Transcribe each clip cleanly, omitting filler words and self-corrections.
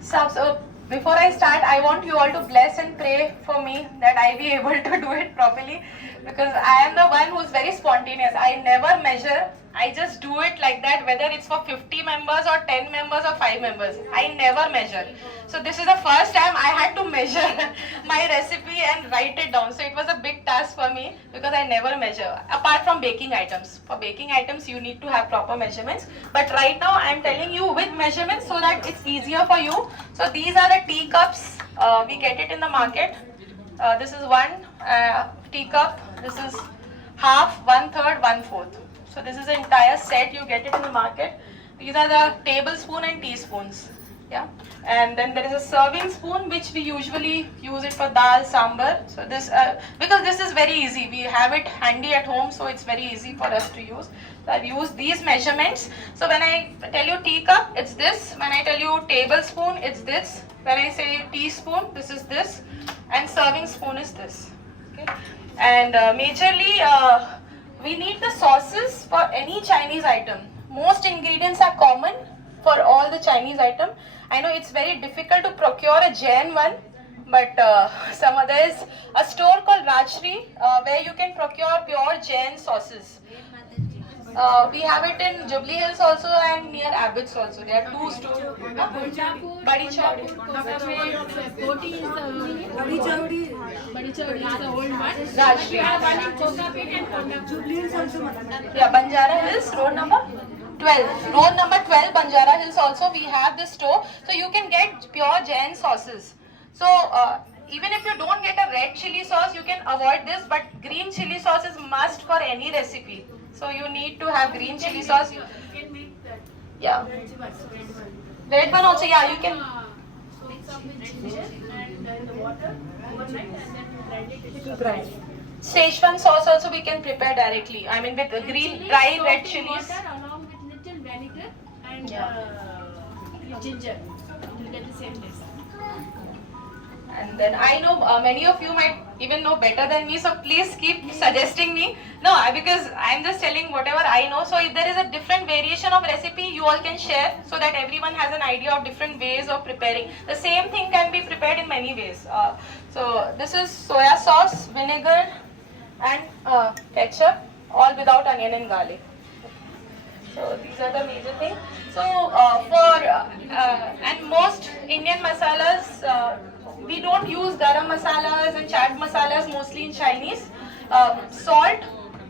So before I start, I want you all to bless and pray for me that I be able to do it properly, because I am the one who's very spontaneous. I never measure. I just do it like that, whether it's for 50 members or 10 members or 5 members. I never measure. So this is the first time I had to measure my recipe and write it down. So it was a big task for me because I never measure. Apart from baking items. For baking items, you need to have proper measurements. But right now, I'm telling you with measurements so that it's easier for you. So these are the teacups. We get it in the market. This is one teacup. This is half, 1/3, 1/4. So this is the entire set. You get it in the market. These are the tablespoon and teaspoons. Yeah. And then there is a serving spoon which we usually use it for dal, sambar. So this, because this is very easy. We have it handy at home, so it's very easy for us to use. So I've used these measurements. So when I tell you teacup, it's this. When I tell you tablespoon, it's this. When I say teaspoon, this is this. And serving spoon is this. Okay. And majorly, we need the sauces for any Chinese item. Most ingredients are common for all the Chinese item. I know it's very difficult to procure a Jain one, but there's a store called Rajshri where you can procure pure Jain sauces. We have it in Jubilee Hills also and near Abbots also. There are two stores. Badi Chowdi. Badi Chowdi is the old one. Rajshri. You have one in Kokapet and Kondapur. Jubilee Hills also. Yeah, Banjara Hills, road number 12. Road number 12, Banjara Hills also we have this store. So you can get pure Jain sauces. So even if you don't get a red chili sauce, you can avoid this. But green chili sauce is must for any recipe. So you need to have green chili sauce. You can make that. Yeah. Red one also, yeah, you can. Mix up with ginger and in the water overnight and then grind it. Szechuan sauce also we can prepare directly. I mean with green, dry red chilies. Water along with little vinegar and ginger. You will get the same taste. And then I know many of you might even know better than me, so please keep suggesting me. No, because I'm just telling whatever I know. So if there is a different variation of recipe, you all can share so that everyone has an idea of different ways of preparing. The same thing can be prepared in many ways. So this is soya sauce, vinegar and ketchup, all without onion and garlic. So these are the major things. So and most Indian masalas, we don't use garam masalas and chaat masalas mostly in Chinese. Salt,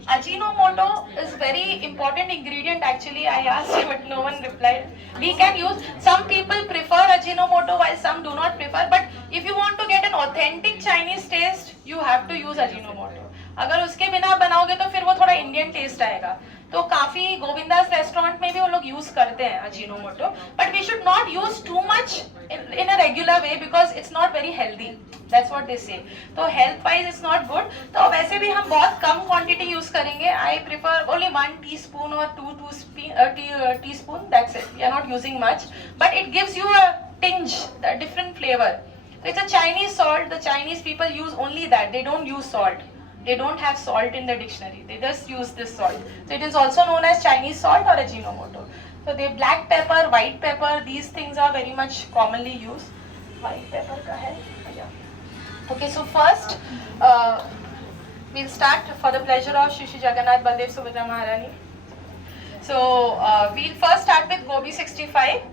Ajinomoto is very important ingredient actually. I asked but no one replied. We can use, some people prefer Ajinomoto while some do not prefer, but if you want to get an authentic Chinese taste, you have to use Ajinomoto. अगर उसके बिना बनाओगे तो फिर वो थोड़ा Indian test आएगा. तो काफी गोविंदास रेस्टोरेंट में भी वो लोग यूज करते हैं Ajinomoto, but we should not use too much in a regular way because it's not very healthy. That's what they say. तो health wise it's not good. तो वैसे भी हम बहुत कम क्वांटिटी यूज करेंगे. आई प्रिफर ओनली 1 टीस्पून और 2 teaspoon. That's it. We are not using much, but it gives you a tinge, a different flavor. It's a Chinese salt. The Chinese people use only that. They don't use salt. They don't have salt in the dictionary. They just use this salt. So it is also known as Chinese salt or Ajinomoto. So they black pepper, white pepper, these things are very much commonly used. White pepper ka hai? Yeah. Okay, so first we'll start for the pleasure of Shri Shri Jagannath Baldev Subhadra Maharani. So we'll first start with Gobi 65.